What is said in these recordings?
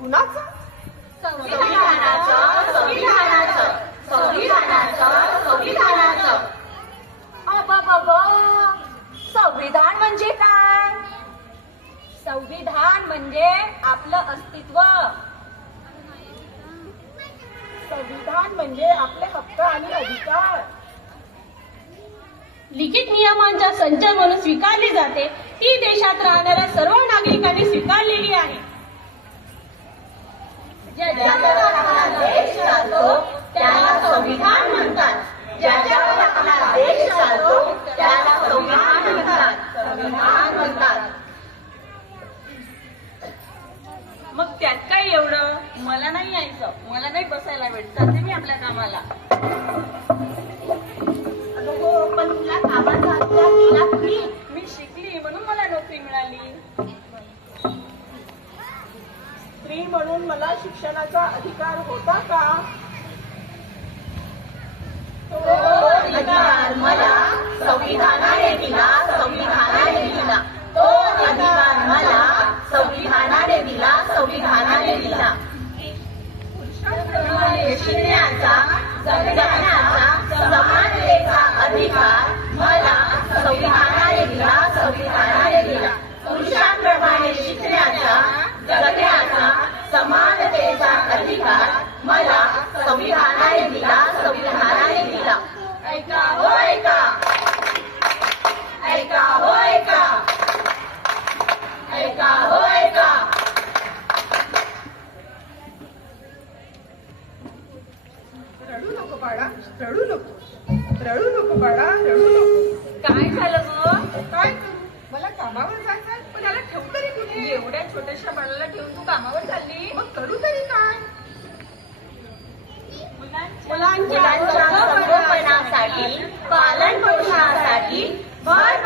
कुणाचं? संविधान म्हणजे काय संविधान म्हणजे आपलं अस्तित्व संविधान म्हणजे आपले हक्क आणि अधिकार लिखित नियमांचा संच म्हणून स्वीकारली जाते ती देशात राहणाऱ्या सर्व नागरिकांनी स्वीकारलेली आहे ज्याच्यावर आपला देश चालतो त्याला संविधान म्हणतात. ज्याच्यावर आपला देश चालतो त्याला संविधान म्हणतात. संविधान म्हणतात. मग त्यात काय एवढं? मला नाही यायचं. मला नाही बसायला भेटत. जाते मी आपल्या कामाला. म्हणून मला शिक्षणाचा अधिकार होता का? तो अधिकार मला संविधानाने दिला संविधानाने दिला. तो अधिकार मला संविधानाने दिला संविधानाने दिला. पुरुषांप्रमाणे शिकण्याचा जगण्याचा समानतेचा अधिकार मला संविधानाने दिला रडू नको बाळा रडू नको. रडू नको बाळा रडू नको. काय झालं ग? काय करू? मला कामावर जायचं पण याला ठेवू तरी कुठे? एवढ्या छोट्याशा बाळाला ठेवून तू कामावर चालली? मग करू तरी काय? मुलांच्या संगोपनासाठी पालन पोषणासाठी भर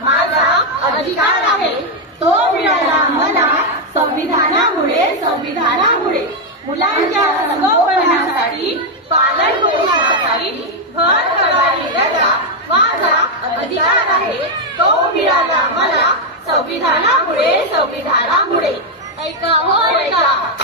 माझा अधिकार आहे. तो मिळाला मला संविधानामुळे संविधानामुळे. मुलांच्या संगोपनासाठी पालन पोषणासाठी भर करणारी रजा माझा अधिकार आहे. तो मिळाला मला संविधानामुळे संविधानामुळे ऐका हो ऐका.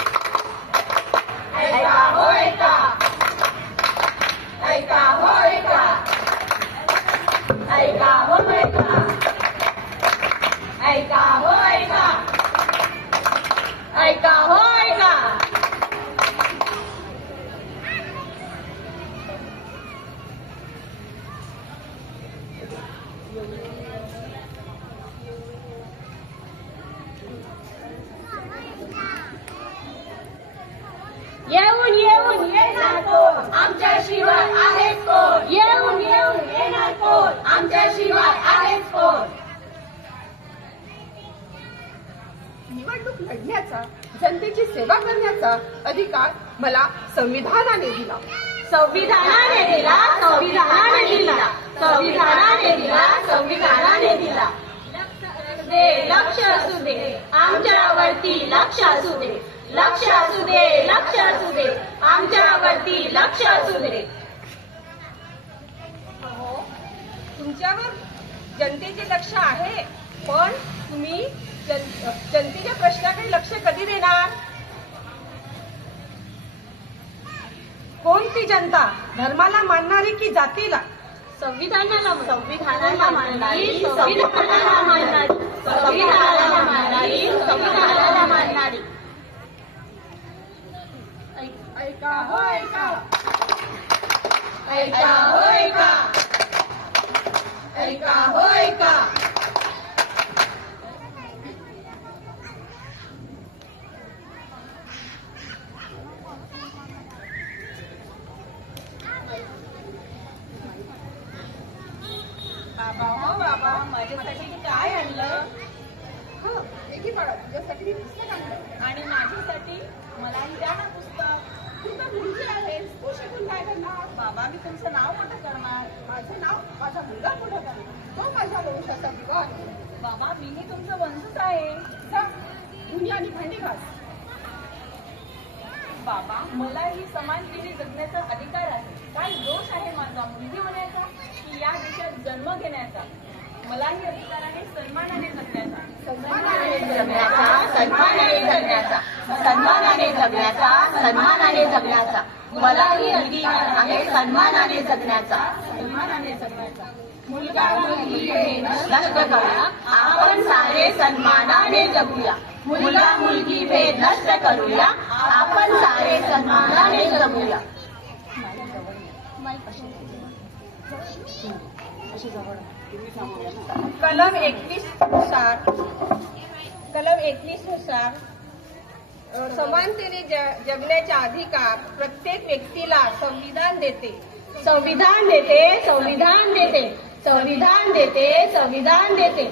जनतेची सेवा करण्याचा अधिकार मला संविधानाने दिला. संविधानाने दिला संविधानाने दिला संविधानाने दिला संविधानाने दिला. लक्ष असू दे आमच्यावरती लक्ष असू दे. लक्ष असू दे लक्ष असू दे आमच्यावरती लक्ष असू दे. तुमच्यावर जनतेचे लक्ष आहे? पण तुम्ही जन जनतेच्या प्रश्नाकडे लक्ष कधी देणार? कोणती जनता धर्माला मानणारी की जातीला? संविधानाला संविधानाला मानणारी. संविधानाला मानणारी. संविधानाला मानणारी संविधानाला मानणारी ऐका हो ऐका ऐका हो ऐका ऐका हो ऐका बाबा हो बाबा माझ्यासाठी काय आणलं? हो तुझ्यासाठी पुस्तक आणलं. आणि माझ्यासाठी मलाही द्या ना पुस्तक. तू तर मुलगी आहेस तू शिकून काय करणार? बाबा मी तुमचं नाव कुठं करणार? माझं नाव माझा मुलगा पुढे करणार? तो माझ्या वंशाचा दिवा आहे. बाबा मीही तुमचं वंशच आहे. जा धुनी आणि भांडी घास. बाबा मलाही समानतेने जगण्याचा अधिकार आहे. काय दोष आहे माझा? मुलगी होण्याचा की या देशात जन्म घेण्याचा मलाही अधिकार आहे सन्मानाने जगण्याचा. सन्मानाने जगण्याचा सन्मानाने जगण्याचा सन्मानाने जगण्याचा सन्मानाने जगण्याचा. मलाही अधिकार आहे सन्मानाने जगण्याचा. सन्मानाने जगण्याचा. नष्ट करूया आपण सारे सन्मानाने जगूया. मुलगा मुलगी भेद नष्ट करूया. आपण सारे सन्मानाने जगूया. कलम एकवीसनुसार कलम एकवीसनुसार समानतेने जगण्याचा अधिकार प्रत्येक व्यक्तीला संविधान देते. संविधान देते संविधान देते संविधान देते संविधान देते.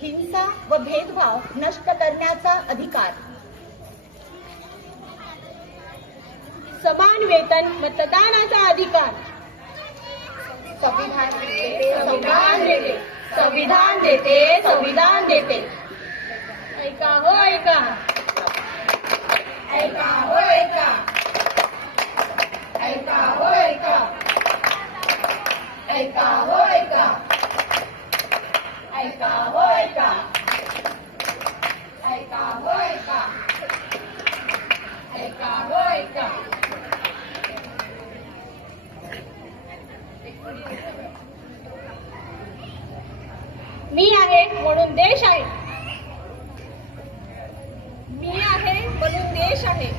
हिंसा व भेदभाव नष्ट करण्याचा अधिकार. समान वेतन मतदानाचा अधिकार. संविधान संविधान देते संविधान देते संविधान देते. ऐका हो ऐका. ऐका हो ऐका. ऐका हो ऐका. ऐका हो ऐका. ऐका हो ऐका. ऐका हो ऐका. ऐका हो ऐका. मी आहे म्हणून देश आहे. मी आहे म्हणून देश आहे.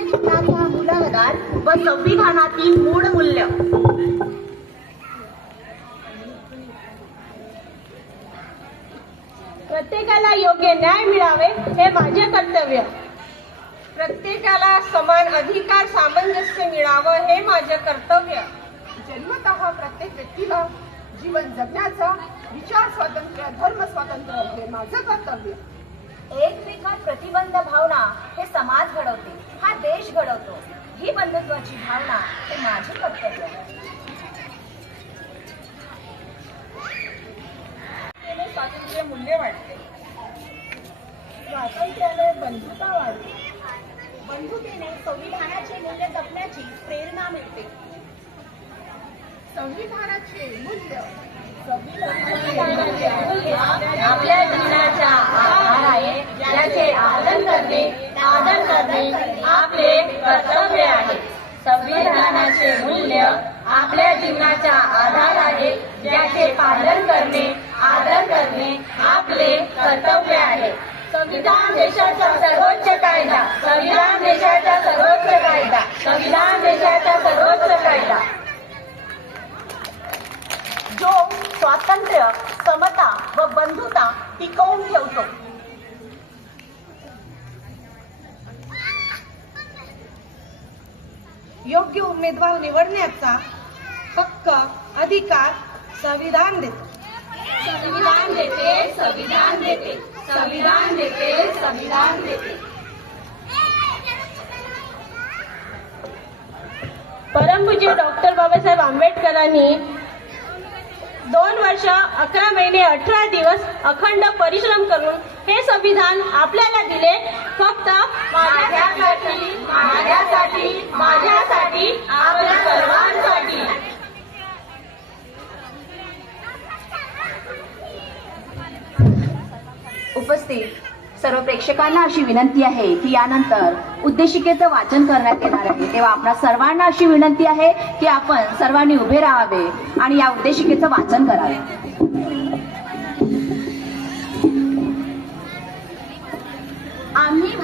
मूलाधार व संविधानातील मूळ मूल्य. प्रत्येकाला योग्य न्याय मिळावे हे माझे कर्तव्य. प्रत्येकाला समान अधिकार सामंजस्य मिळावं हे माझे कर्तव्य. जन्मतः प्रत्येक व्यक्तीला जीवन जगण्याचा विचार स्वातंत्र्य धर्म स्वातंत्र्य हे माझं कर्तव्य. एकमेकात प्रतिबंध भावना हे समाज घडवते हा देश घडवतो. ही बंधुत्वाची भावना हे माझे कर्तव्य स्वातंत्र्य मूल्य वाटते स्वातंत्र्याने बंधुता वाढते. बंधुतेने संविधानाचे मूल्य जपण्याची प्रेरणा मिळते. संविधानाचे मूल्य आपल्या जीवनाचा आधार आहे याचे आदर करणे आदर करणे आपले कर्तव्य आहे. संविधानाचे मूल्य आपल्या जीवनाचा आधार आहे ज्याचे पालन करणे आदर करणे आपले कर्तव्य आहे. संविधान देशाचा सर्वोच्च कायदा संविधान देशाचा सर्वोच्च कायदा संविधान देशाचा सर्वोच्च कायदा जो स्वातंत्र्य समता व बंधुता टिकवून ठेवतो. योग्य उमेदवार निवडण्याचा हक्क अधिकार संविधान देतो. संविधान देते संविधान देते संविधान देते संविधान देते. परमपूज्य डॉक्टर बाबासाहेब आंबेडकरांनी दोन वर्ष अकरा महिने अठरा दिवस अखंड परिश्रम करून हे संविधान आपल्याला दिले. फक्त माझ्यासाठी माझ्यासाठी माझ्यासाठी आपल्या सर्वांसाठी. उपस्थित. सर्व प्रेक्षकांना अशी विनंती आहे की यानंतर उद्देशिकेचं वाचन करण्यात येणार आहे. तेव्हा आपल्या सर्वांना अशी विनंती आहे की आपण सर्वांनी उभे राहावे आणि या उद्देशिकेचं वाचन करावे.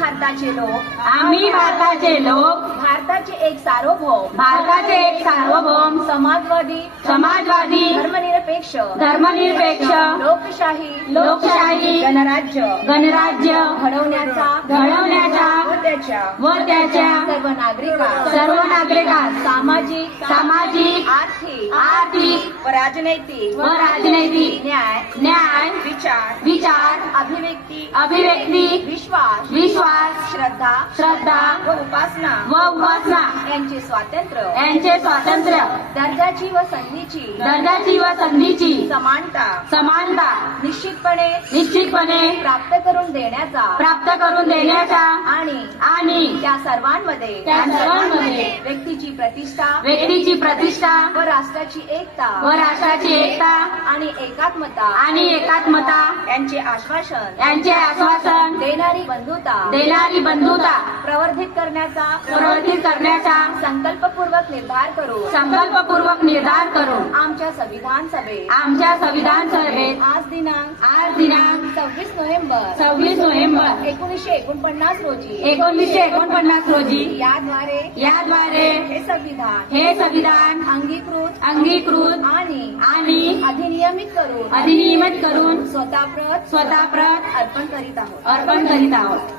भारताचे लोक आम्ही भारताचे लोक भारताचे एक सार्वभौम भारताचे एक सार्वभौम समाजवादी समाजवादी धर्मनिरपेक्ष धर्मनिरपेक्ष लोकशाही लोकशाही गणराज्य गणराज्य घडवण्याचा घडवण्याचा व त्याच्या व त्याच्या सर्व नागरिकांस सर्व नागरिकांस सामाजिक सामाजिक आर्थिक आर्थिक व राजनैतिक व राजनैतिक न्याय न्याय विचार विचार अभिव्यक्ती अभिव्यक्ती विश्वास विश्वास श्रद्धा श्रद्धा व उपासना व उपासना यांचे स्वातंत्र्य. यांचे स्वातंत्र्य. दर्जाची व संधीची दर्जाची व संधी संधीची समानता समानता निश्चितपणे निश्चितपणे प्राप्त करून देण्याचा प्राप्त करून देण्याचा आणि आणि त्या सर्वांमध्ये त्या सर्वांमध्ये व्यक्तीची प्रतिष्ठा व्यक्तीची प्रतिष्ठा व राष्ट्राची एकता व राष्ट्राची एकता आणि एकात्मता आणि एकात्मता यांचे आश्वासन यांचे आश्वासन देणारी बंधुता देणारी बंधुता प्रवर्धित करण्याचा प्रवर्तित करण्याचा संकल्पपूर्वक निर्धार करू संकल्पपूर्वक निर्धार करून आमच्या संविधान सभेत आमच्या संविधान सभेत आज दिनांक आज दिनांक सव्वीस नोव्हेंबर सव्वीस नोव्हेंबर एकोणीसशे एकोणपन्नास रोजी एकोणीसशे एकोणपन्नास रोजी याद्वारे याद्वारे हे संविधान हे संविधान अंगीकृत अंगीकृत आणि आणि अधिनियमित करून अधिनियमित करून स्वतः प्रत स्वतः प्रत अर्पण करीत आहोत. अर्पण करीत आहोत.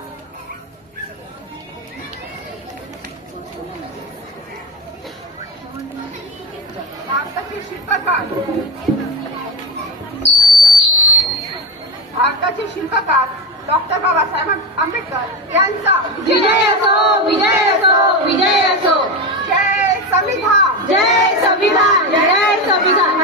भारताची शिल्पकार. भारताचे शिल्पकार डॉक्टर बाबासाहेब आंबेडकर यांचा विजय असो विजय असो विजय असो जय संविधान. जय संविधान जय संविधान.